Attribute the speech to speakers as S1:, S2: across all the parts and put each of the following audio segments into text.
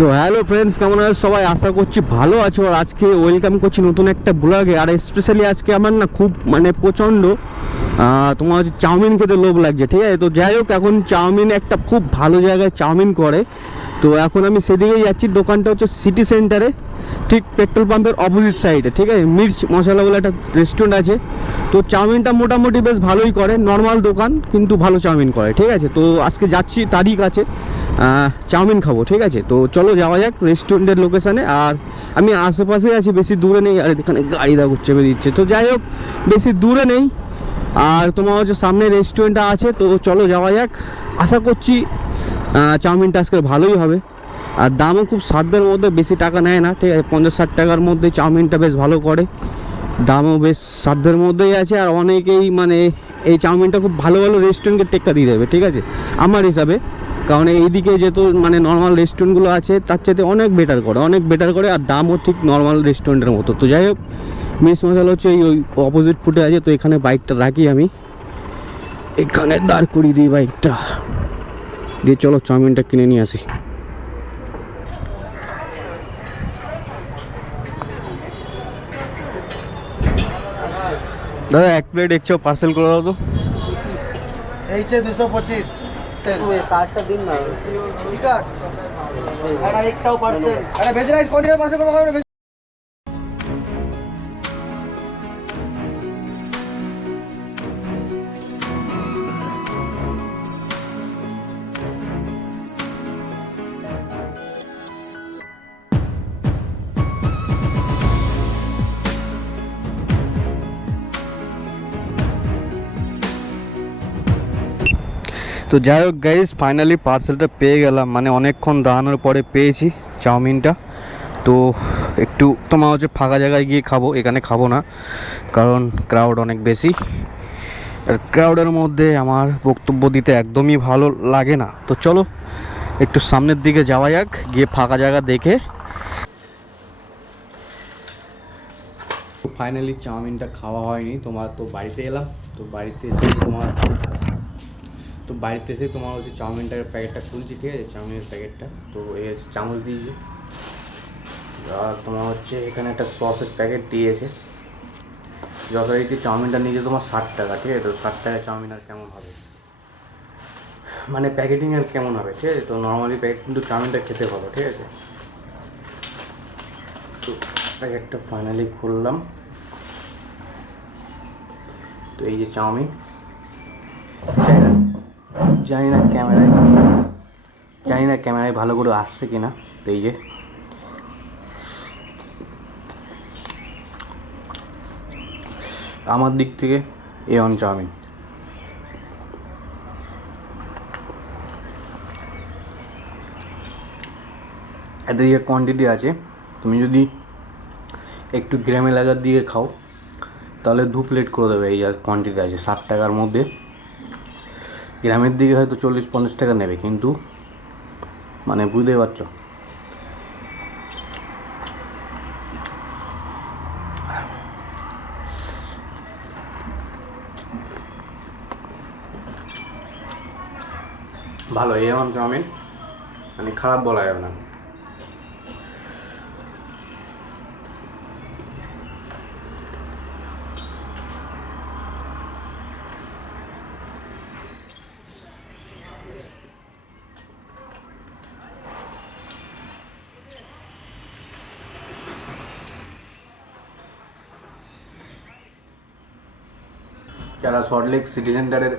S1: তো hello friends কেমন আছে? সবাই আশা করছি ভালো আছো। আর আজকে ওয়েলকাম করছি নতুন একটা ব্লগে আর স্পেশালি আজকে আমার না খুব মানে প্রচণ্ড তোমার হচ্ছে চাউমিন খেতে লোভ লাগছে, ঠিক আছে? তো যাই হোক, এখন চাউমিন একটা খুব ভালো জায়গায় চাউমিন করে। তো এখন আমি সেদিকেই যাচ্ছি, দোকানটা হচ্ছে সিটি সেন্টারে ঠিক পেট্রোল পাম্পের অপোজিট সাইডে ঠিক আছে? মির্চ মশলা বলে একটা রেস্টুরেন্ট আছে। তো চাউমিনটা মোটামুটি বেশ ভালোই করে নর্মাল দোকান, কিন্তু ভালো চাউমিন করে, ঠিক আছে? তো আজকে যাচ্ছি তারিখ আছে চাউমিন খাব, ঠিক আছে? তো চলো যাওয়া যাক রেস্টুরেন্টের লোকেশানে আর আমি আশেপাশে আছি, বেশি দূরে নেই। আর, এখানে গাড়ি দা চেপে দিচ্ছে। তো যাই হোক, বেশি দূরে নেই। আর তোমার হচ্ছে সামনে রেস্টুরেন্টটা আছে, তো চলো যাওয়া যাক। আশা করছি চাউমিনটা আজকে ভালোই হবে। আর দামও খুব সাধ্যের মধ্যে, বেশি টাকা নেয় না, ঠিক আছে? পঞ্চাশ ষাট টাকার মধ্যে চাউমিনটা বেশ ভালো করে। দামও বেশ সাধ্যের মধ্যেই আছে। আর অনেকেই মানে এই চাউমিনটা খুব ভালো ভালো রেস্টুরেন্টকে টেক্কা দিয়ে দেবে, ঠিক আছে? আমার হিসাবে। কারণ এইদিকে যেহেতু মানে নর্মাল রেস্টুরেন্টগুলো আছে তার চাইতে অনেক বেটার করে অনেক বেটার করে আর দামও ঠিক নর্মাল রেস্টুরেন্টের মতো। তো যাই হোক মিস মশালা হচ্ছে এই ওই অপোজিট ফুটে আছে তো এখানে বাইকটা রাখি আমি। এখানে দাঁড় করিয়ে দিই বাইকটা দিয়ে চলো চাউমিনটা কিনে নিয়ে আসি। দাদা এক প্লেট একশো পার্সেল করে দাও তো।
S2: এইচে দুশো পঁচিশ।
S3: কার্ডটা দিন না।
S2: ঠিক আছে একটা একশো পার্সেন্ট। একটা ভেজ রাইস কন্টিনিউ পার্সেল করব
S1: তো যাই হোক গাইজ ফাইনালি পার্সেলটা পেয়ে গেলাম। মানে অনেকক্ষণ দাঁড়ানোর পরে পেয়েছি চাউমিনটা। তো একটু তোমার হচ্ছে ফাঁকা জায়গায় গিয়ে খাব, এখানে খাব না, কারণ ক্রাউড অনেক বেশি। আর ক্রাউডের মধ্যে আমার বক্তব্য দিতে একদমই ভালো লাগে না। তো চলো, একটু সামনের দিকে যাওয়া যাক, গিয়ে ফাঁকা জায়গা দেখে। ফাইনালি চাউমিনটা খাওয়া হয়নি, তোমার তো বাড়িতে এলাম। তো বাড়িতে এসে তোমার তো বাড়িতে এসে তোমার হচ্ছে চাউমিনটার প্যাকেটটা খুলছি, ঠিক আছে? চাউমিনের প্যাকেটটা। তো এই হচ্ছে চামচ দিয়েছে। আর তোমার হচ্ছে এখানে একটা সসের প্যাকেট দিয়েছে। যথারীতি চাউমিনটা নিয়েছে তোমার ষাট টাকা, ঠিক আছে? তো ষাট টাকা চাউমিন আর কেমন হবে? মানে প্যাকেটিং আর কেমন হবে, ঠিক আছে? তো নর্মালি প্যাকেট কিন্তু চাউমিনটা খেতে ভালো, ঠিক আছে? তো প্যাকেটটা ফাইনালি খুললাম। তো এই যে চাউমিন। জানি না ক্যামেরায়, জানি না ক্যামেরায় ভালো করে আসছে কি না তো এই যে। আমার দিক থেকে এ অন চাউমিন। এতে যে কোয়ান্টিটি আছে, তুমি যদি একটু গ্রামে লাগার দিকে খাও, তাহলে দু প্লেট করে দেবে, এই যা কোয়ান্টিটি আছে, ষাট টাকার মধ্যে। গ্রামের দিকে হয়তো চল্লিশ পঞ্চাশ টাকা নেবে, কিন্তু মানে বুঝতে পারছ। ভালো, এই আমার চাউমিন। মানে খারাপ বলা যাবে না। যারা সল্টলেক সিটি সেন্টারের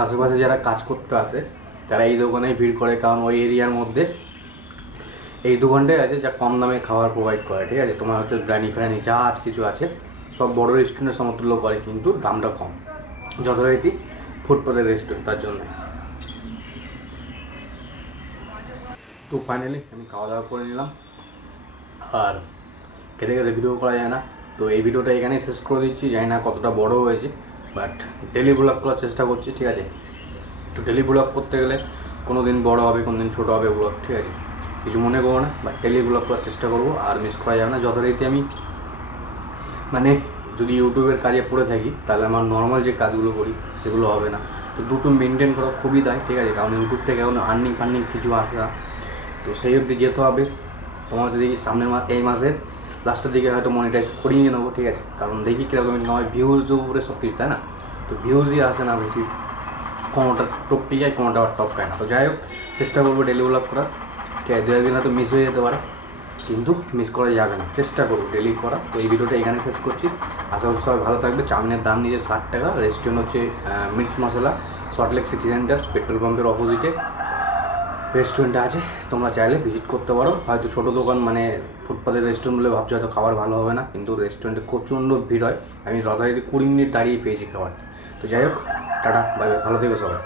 S1: আশেপাশে যারা কাজ করতে আসে, তারা এই দোকানেই ভিড় করে, কারণ ওই এরিয়ার মধ্যে এই দোকানটাই আছে যা কম দামে খাবার প্রোভাইড করে, ঠিক আছে? তোমার হচ্ছে বিরিয়ানি ফ্রানি যা আজ কিছু আছে, সব বড় রেস্টুরেন্টের সমতুল্য করে, কিন্তু দামটা কম। যথারীতি ফুটপাতের রেস্টুরেন্ট তার জন্য। তো ফাইনালি আমি খাওয়া দাওয়া করে নিলাম। আর খেতে খেতে ভিডিও করা যায় না। তো এই ভিডিওটা এখানেই শেষ করে দিচ্ছি। জানি না কতটা বড় হয়েছে বাট ডেলি ব্লগ করার চেষ্টা করছি, ঠিক আছে? তো ডেলি ব্লগ করতে গেলে কোনো দিন বড় হবে কোনো দিন ছোটো হবে ব্লগ ঠিক আছে? কিছু মনে করব না বাট ডেলি ব্লগ করার চেষ্টা করব, আর মিস করা যাবে না। যথারীতি আমি মানে যদি ইউটিউবের কাজে পড়ে থাকি, তাহলে আমার নর্মাল যে কাজগুলো করি, সেগুলো হবে না। তো দুটো মেনটেন করা খুবই দায়, ঠিক আছে? কারণ ইউটিউব থেকে এখন আর্নিং ফার্নিং কিছু আসা তো সেই অবধি যেতে হবে। তোমার যদি সামনের এই মাসের লাস্টের দিকে হয়তো মনিটাইজ করিয়ে নেব, ঠিক আছে? কারণ দেখি কীরকম নয় ভিউজ উপরে সব কিছু, তাই না? তো ভিউজই আসে না বেশি। কোনোটা টপকে যায় কোনোটা আবার টপকায় না তো যাই হোক, চেষ্টা করব ডেলি ব্লগ করার। ঠিক আছে দু একদিন হয়তো মিস হয়ে যেতে পারে। কিন্তু মিস করা যাবে না। চেষ্টা করব ডেলি করা। তো এই ভিডিওটা এখানে শেষ করছি। আশা করছি সবাই ভালো থাকবে। চাউমিনের দাম নিচে ষাট টাকা। রেস্টুরেন্ট হচ্ছে mix masala Salt Lake city centre petrol পাম্পের অপোজিটে রেস্টুরেন্টটা আছে, তোমরা চাইলে ভিজিট করতে পারো। হয়তো ছোটো দোকান মানে ফুটপাথের রেস্টুরেন্ট বলে ভাবছ, হয়তো খাবার ভালো হবে না, কিন্তু রেস্টুরেন্টে প্রচণ্ড ভিড় হয়। আমি যথারীতি কুড়ি মিনিট দাঁড়িয়ে পেয়েছি খাবার তো যাই হোক, টাটা বাই ভালো থেকো সবাই।